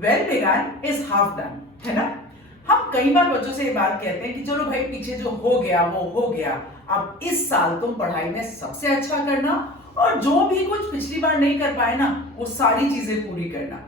Well begun is half done, है ना। हम कई बार बच्चों से ये बात कहते हैं कि चलो भाई पीछे जो हो गया वो हो गया, अब इस साल तुम पढ़ाई में सबसे अच्छा करना और जो भी कुछ पिछली बार नहीं कर पाए ना वो सारी चीजें पूरी करना।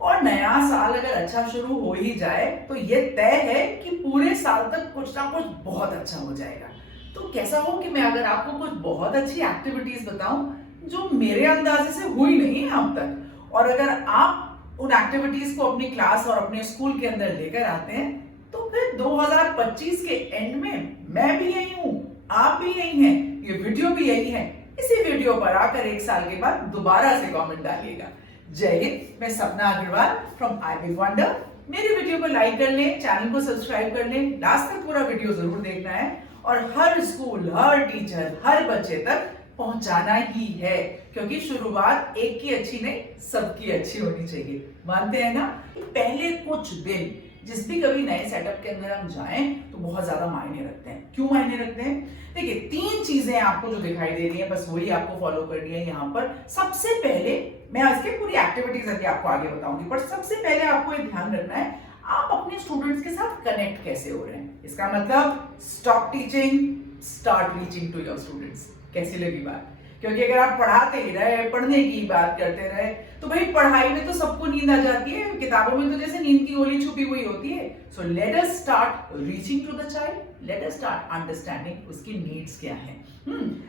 और नया साल अगर अच्छा शुरू हो ही जाए तो ये तय है कि पूरे साल तक कुछ ना कुछ बहुत अच्छा हो जाएगा। तो कैसा हो कि मैं अगर आपको कुछ बहुत अच्छी एक्टिविटीज बताऊं जो मेरे अंदाजे से हुई नहीं है अब तक, और अगर आप उन एक्टिविटीज को अपनी क्लास और अपने स्कूल के अंदर लेकर आते हैं तो फिर 2025 के एंड में मैं भी यही हूं, आप भी यही हैं, ये वीडियो भी यही है। इसी वीडियो पर आकर एक साल के बाद दोबारा से कमेंट डालिएगा। जय हिंद, मैं Sapna Agarwal from I big wonder. मेरी वीडियो को लाइक कर लें, चैनल को सब्सक्राइब कर लें, लास्ट तक पूरा वीडियो जरूर देखना है और हर स्कूल, हर टीचर, हर बच्चे तक पहुंचाना ही है, क्योंकि शुरुआत एक की अच्छी नहीं सबकी अच्छी होनी चाहिए। मानते हैं ना कि पहले कुछ दिन जिस भी कभी नए सेटअप के अंदर हम जाएं तो बहुत ज्यादा मायने रखते हैं। क्यों मायने रखते हैं? देखिए, 3 चीजें आपको जो दिखाई दे रही है बस वही आपको फॉलो करनी है यहाँ पर। सबसे पहले मैं इसके पूरी एक्टिविटीज आपको आगे बताऊंगी, पर सबसे पहले आपको ये ध्यान रखना है आप अपने स्टूडेंट्स के साथ कनेक्ट कैसे हो रहे हैं। इसका मतलब stop teaching, start reaching to your students. कैसी लगी बात? क्योंकि अगर आप पढ़ाते ही रहे, पढ़ने की बात करते रहे तो भाई पढ़ाई में तो सबको नींद आ जाती है, किताबों में तो जैसे नींद की गोली छुपी हुई होती है। So let us start reaching to the child, let us start understanding उसकी नीड्स क्या है।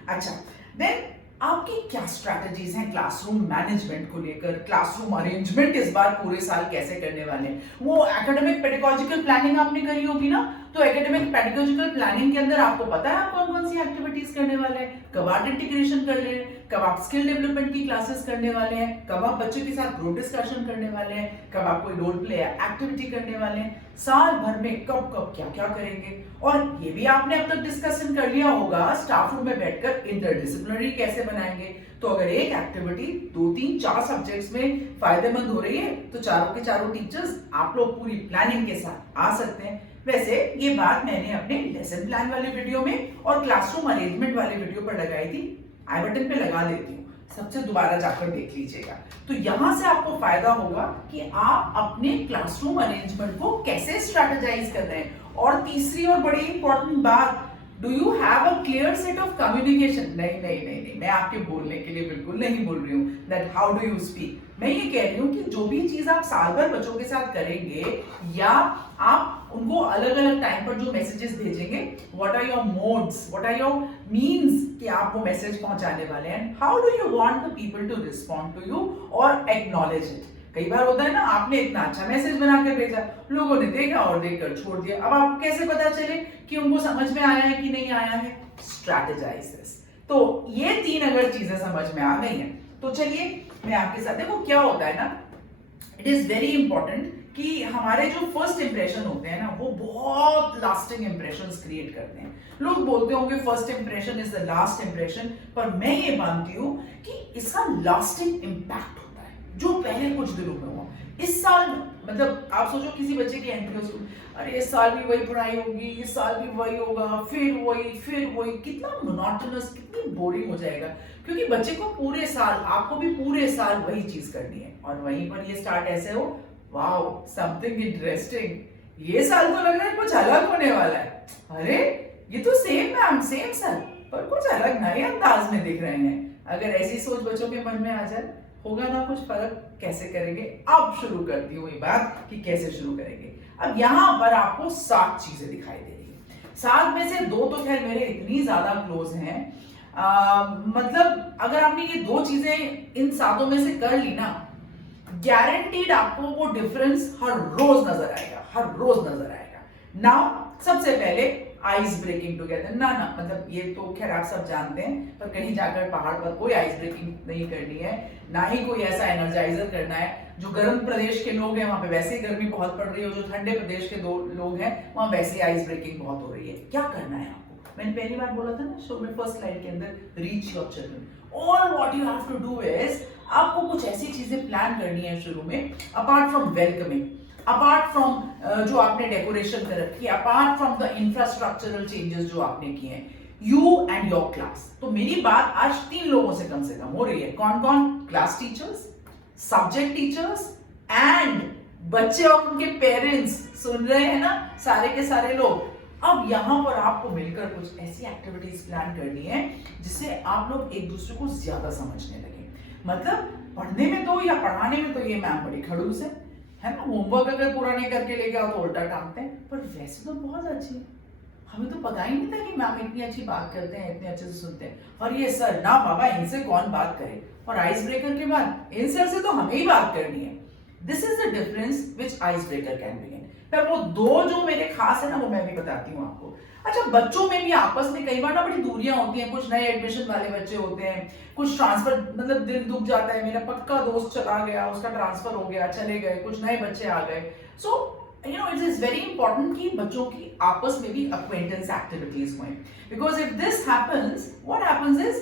अच्छा, देन आपकी क्या स्ट्रैटेजीज हैं क्लासरूम मैनेजमेंट को लेकर, क्लासरूम अरेंजमेंट इस बार पूरे साल कैसे करने वाले हैं। वो एकेडमिक पेडागोजिकल प्लानिंग आपने करी होगी ना, तो एकेडमिक पेडागोजिकल प्लानिंग के अंदर आपको पता है आप कौन कौन सी एक्टिविटीज करने वाले हैं, कब आर्ट इंटीग्रेशन कर रहे हैं, कब आप स्किल डेवलपमेंट की क्लासेस करने वाले हैं, कब आप बच्चों के साथ ग्रुप डिस्कशन करने वाले हैं, कब आप कोई रोल प्ले या एक्टिविटी करने वाले हैं, साल भर में कब कब क्या क्या करेंगे। और ये भी आपने अब तक डिस्कशन कर लिया होगा स्टाफ रूम में बैठकर इंटरडिसिप्लिनरी कैसे बनाएंगे। तो अगर एक एक्टिविटी 2, 3, 4 सब्जेक्ट्स में फायदेमंद हो रही है तो चारों के चारों टीचर्स आप लोग पूरी प्लानिंग के साथ आ सकते हैं। वैसे ये बात मैंने अपने लेसन प्लान वाले वीडियो में और क्लासरूम अरेंजमेंट वाले वीडियो पर लगाई थी, आई बटन पे लगा देती हूँ, सबसे दोबारा जाकर देख लीजिएगा। तो यहां से आपको फायदा होगा कि आप अपने क्लासरूम अरेंजमेंट को कैसे स्ट्रेटेजाइज कर रहे हैं। और तीसरी और बड़ी इंपॉर्टेंट बात, do you have a clear set of communication. नहीं नहीं नहीं नहीं, मैं आपके बोलने के लिए बिल्कुल नहीं बोल रही हूँ that how do you speak. मैं ये कह रही हूँ कि जो भी चीज आप साल भर बच्चों के साथ करेंगे या आप उनको अलग अलग टाइम पर जो मैसेजेस भेजेंगे, what are your modes, what are your means कि आप वो मैसेज पहुंचाने वाले हैं, how do you want the people to respond to you और एक्नॉलेज इट। कई बार होता है ना, आपने इतना अच्छा मैसेज बनाकर भेजा, लोगों ने देखा और देखकर छोड़ दिया, अब आपको कैसे पता चले कि उनको समझ में आया है कि नहीं आया है। Strategise this. तो ये 3 अगर चीजें समझ में आ गई हैं तो चलिए मैं आपके साथ, देखो क्या होता है ना, इट इज वेरी इंपॉर्टेंट कि हमारे जो फर्स्ट इंप्रेशन होते हैं ना वो बहुत लास्टिंग इंप्रेशंस क्रिएट करते हैं। लोग बोलते होंगे first impression is the last impression, पर मैं ये मानती हूं कि इसका लास्टिंग इंपैक्ट होता है जो पहले कुछ दिनों में हुआ। इस साल मतलब आप सोचो किसी बच्चे की एंट्री हो, अरे इस साल भी वही पढ़ाई होगी, इस साल भी वही होगा, फिर वही, कितना मोनोटोनस, कितनी बोरिंग हो जाएगा। क्योंकि बच्चे को पूरे साल, आपको भी पूरे साल वही चीज करनी है और वहीं पर ये स्टार्ट ऐसे हो, वाओ समथिंग इंटरेस्टिंग, ये साल तो लग रहा है कुछ अलग होने वाला है, अरे ये तो सेम मैम सेम सर, पर कुछ अलग नए अंदाज में दिख रहे हैं। अगर ऐसी सोच बच्चों के मन में आ जाए, होगा ना कुछ फर्क। कैसे करेंगे? अब शुरू करती हूँ ये बात कि कैसे शुरू करेंगे। अब यहाँ पर आपको 7 चीजें दिखाई दे रही है, 7 में से 2 तो खैर मेरे इतनी ज्यादा क्लोज हैं, मतलब अगर आपने ये 2 चीजें इन 7 में से कर ली ना, गारंटीड आपको वो डिफरेंस हर रोज नजर आएगा, हर रोज नजर आएगा। नाउ सबसे पहले आइस ब्रेकिंग टुगेदर, ना मतलब ये तो खैर आप सब जानते हैं, पर कहीं जाकर पहाड़ पर कोई आइस ब्रेकिंग नहीं करनी है, ना ही कोई ऐसा एनर्जाइजर करना है। जो गर्म प्रदेश के लोग हैं वहां पे वैसे ही गर्मी बहुत पड़ रही है, और जो ठंडे प्रदेश के 2 लोग हैं वहां वैसे ही आइस ब्रेकिंग बहुत हो रही है। क्या करना है आपको? मैंने पहली बार बोला था ना शो में फर्स्ट स्लाइड के अंदर, reach your children. All what you have to do is, आपको कुछ ऐसी चीजें प्लान करनी है शुरू में, apart from welcoming, apart from जो आपने डेकोरेशन कर रखी है, apart from the infrastructural changes जो आपने किए हैं, यू एंड योर क्लास। तो मेरी बात आज 3 लोगों से कम हो रही है। कौन कौन? Class teachers, subject teachers and बच्चे और उनके पेरेंट्स सुन रहे हैं ना, सारे के सारे लोग। अब यहाँ पर आपको मिलकर कुछ ऐसी एक्टिविटीज प्लान करनी है जिससे आप लोग एक दूसरे को ज्यादा समझने लगे। मतलब पढ़ने में तो या पढ़ाने में तो ये मैम बड़ी खड़ूस है ना, होमवर्क अगर पूरा नहीं करके लेके आओ तो उल्टा टांगते हैं, पर वैसे तो बहुत अच्छी है। हमें तो पता ही नहीं था कि मैम इतनी अच्छी बात करते हैं, इतने अच्छे से सुनते हैं। और ये सर ना बाबा, इनसे कौन बात करे, और आइस ब्रेकर के बाद इन सर से तो हमें ही बात करनी है। This is the difference which ice breaker can begin. पर वो दो जो मेरे खास है ना, वो मैं भी बताती हूँ आपको। अच्छा, बच्चों में भी आपस में कई बार ना बड़ी दूरियां होती हैं। कुछ नए एडमिशन वाले बच्चे होते हैं, कुछ ट्रांसफर, मतलब दिल दुख जाता है, मेरा पक्का दोस्त चला गया, उसका ट्रांसफर हो गया, चले गए, कुछ नए बच्चे आ गए। सो you know, it is very important कि बच्चों की आपस में भी acquaintance activities हुए, because if this happens, what happens is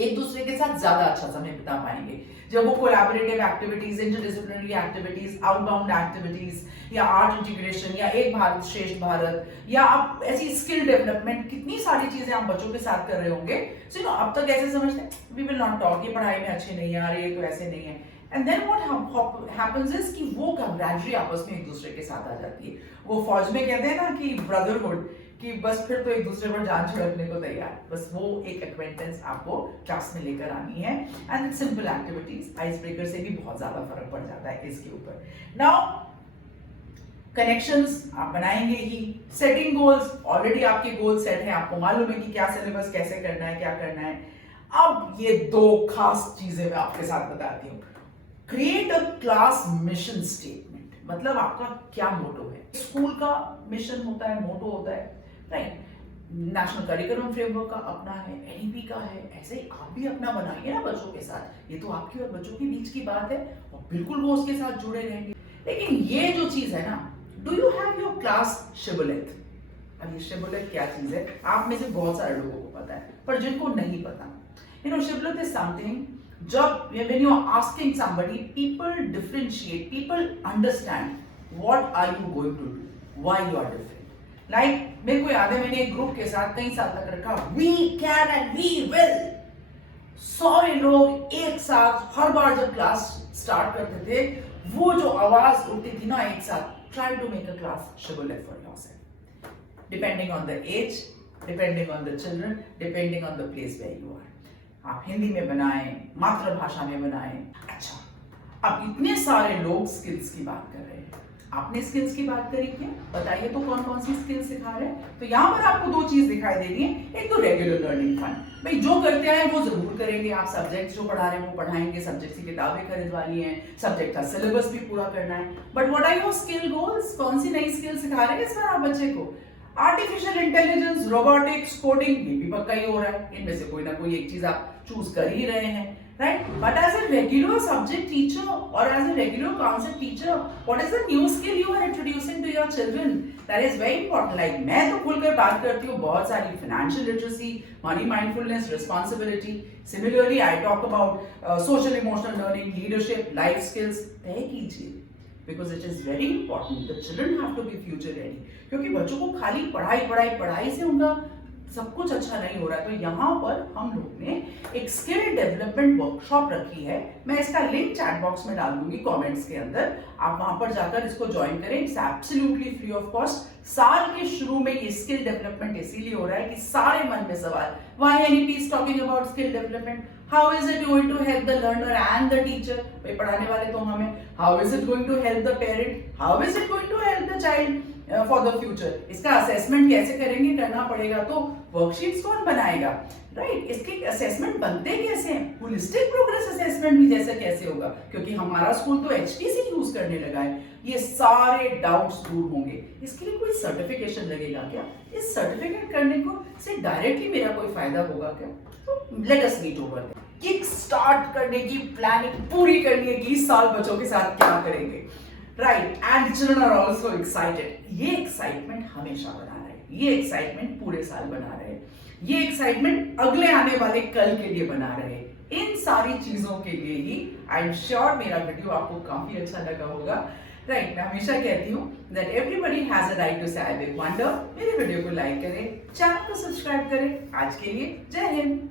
एक दूसरे के साथ ज्यादा अच्छा समय बिता पाएंगे। जब वो collaborative activities, interdisciplinary activities, outbound activities, या आर्ट इंटीग्रेशन, या एक भारत श्रेष्ठ भारत, या आप ऐसी स्किल डेवलपमेंट, कितनी सारी चीजें आप बच्चों के साथ कर रहे होंगे। सो यू नो, अब तक ऐसे समझते हैं वी विल नॉट टॉक, ये पढ़ाई में अच्छे नहीं है, यार ये तो ऐसे नहीं है। And then what happens is कि वो कैमराडरी आपस में एक दूसरे के साथ आ जाती है। वो फौज में कहते हैं ना कि ब्रदरहुड, कि बस फिर तो एक दूसरे पर जान छिड़कने को तैयार। बस वो एक एक्वेंटेंस आपको क्लास में लेकर आनी है। And simple activities, ice breaker से भी बहुत ज्यादा फर्क पड़ जाता है इसके ऊपर। नाउ कनेक्शंस आप बनाएंगे ही। सेटिंग गोल्स, ऑलरेडी आपके गोल सेट है, आपको मालूम है कि क्या सिलेबस कैसे करना है, क्या करना है। अब ये दो खास चीजें मैं आपके साथ बताती हूँ। Create a class mission statement, मतलब आपका क्या मोटो है। स्कूल का मिशन होता है, मोटो होता है, राइट। नेशनल करिकुलम फ्रेमवर्क का अपना है, एनईपी का है, ऐसे ही आप भी अपना बनाइए ना बच्चों के साथ। ये तो आपकी और बच्चों के बीच की बात है और बिल्कुल वो उसके साथ जुड़े रहेंगे। लेकिन ये जो चीज है ना, do you have your class शिबुलेट। अब ये शिबुलेट क्या चीज है, आप में से बहुत सारे लोगों को पता है, पर जिनको नहीं पता, यू नो, शिबुलेट इज समथिंग जब when you are asking somebody, people differentiate, people understand what are you going to do, why you are different. Like मेरे को याद है, मैंने एक ग्रुप के साथ कई साल तक रखा, we can and we will। 100 लोग एक साथ हर बार जब क्लास स्टार्ट करते थे, वो जो आवाज उठती थी ना एक साथ, try to make a class shibboleth for yourself, depending on the age, depending on the children, depending on the place where you are। आप हिंदी में बनाएं, मातृभाषा में बनाएं। अच्छा, अब इतने सारे लोग स्किल्स की बात कर रहे हैं, आपने स्किल्स की बात करी क्या? बताइए तो कौन कौन सी स्किल्स सिखा रहे हैं। तो यहाँ पर आपको दो चीज दिखाई दे रही है। एक तो रेगुलर लर्निंग फन, भाई जो करते हैं वो जरूर करेंगे। आप सब्जेक्ट जो पढ़ा रहे हैं वो पढ़ाएंगे, सब्जेक्ट की किताबें खरीदवानी है, सब्जेक्ट का सिलेबस भी पूरा करना है। But what are your skill goals, कौन सी नई स्किल सिखा रहे हैं इस बार आप बच्चे को। आर्टिफिशियल इंटेलिजेंस, रोबोटिक्स, कोडिंग, ये भी पक्का ही हो रहा है। इनमें से कोई ना कोई एक चीज आप चूज कर ही रहे हैं, right? But as a regular subject teacher or as a regular concept teacher, what is the new skill you are introducing to your children? That is very important. Like मैं तो खुलकर बात करती हूँ बहुत सारी financial literacy, money mindfulness, responsibility. Similarly, I talk about social emotional learning, leadership, life skills. तय कीजिए, because it is very important. The children have to be future ready. क्योंकि बच्चों को खाली पढ़ाई पढ़ाई पढ़ाई से उनका सब कुछ अच्छा नहीं हो रहा है। तो यहाँ पर हम लोग ने एक स्किल डेवलपमेंट वर्कशॉप रखी है। मैं इसका लिंक चैट बॉक्स में डाल दूंगी कमेंट्स के अंदर, आप वहां पर जाकर इसको ज्वाइन करें। It's absolutely free of cost. साल के शुरू में ये स्किल डेवलपमेंट इसीलिए हो रहा है कि सारे मन में सवाल, why NEP is talking about skill development, how is it going to help the learner and the teacher, भाई पढ़ाने वाले तो हमें, how is it going to help the parent, how is it going to help the child for the future. इसका assessment कैसे करेंगे, करना पड़ेगा, तो वर्कशीट्स कौन बनाएगा, राइट? इसके असेसमेंट बनते कैसे हैं, होलिस्टिक प्रोग्रेस असेसमेंट भी जैसे कैसे होगा, क्योंकि हमारा स्कूल तो एचटीसी यूज करने लगा है। ये सारे डाउट्स दूर होंगे। इसके लिए कोई सर्टिफिकेशन लगेगा क्या? इस सर्टिफिकेट करने को से डायरेक्टली मेरा कोई फायदा होगा क्या? तो let us meet over there. Kick start करने की प्लानिंग पूरी करनी है कि इस साल बच्चों के साथ क्या करेंगे, right? And children are also excited. ये एक्साइटमेंट हमेशा बना रहे, ये एक्साइटमेंट पूरे साल बना रहे, ये एक्साइटमेंट अगले आने वाले कल के लिए बना रहे। इन सारी चीजों के लिए ही आई एम श्योर मेरा वीडियो आपको काफी अच्छा लगा होगा, राइट? मैं हमेशा कहती हूँ that everybody has a right to say I big wonder. मेरे वीडियो को लाइक करें, चैनल को सब्सक्राइब करें। आज के लिए जय हिंद।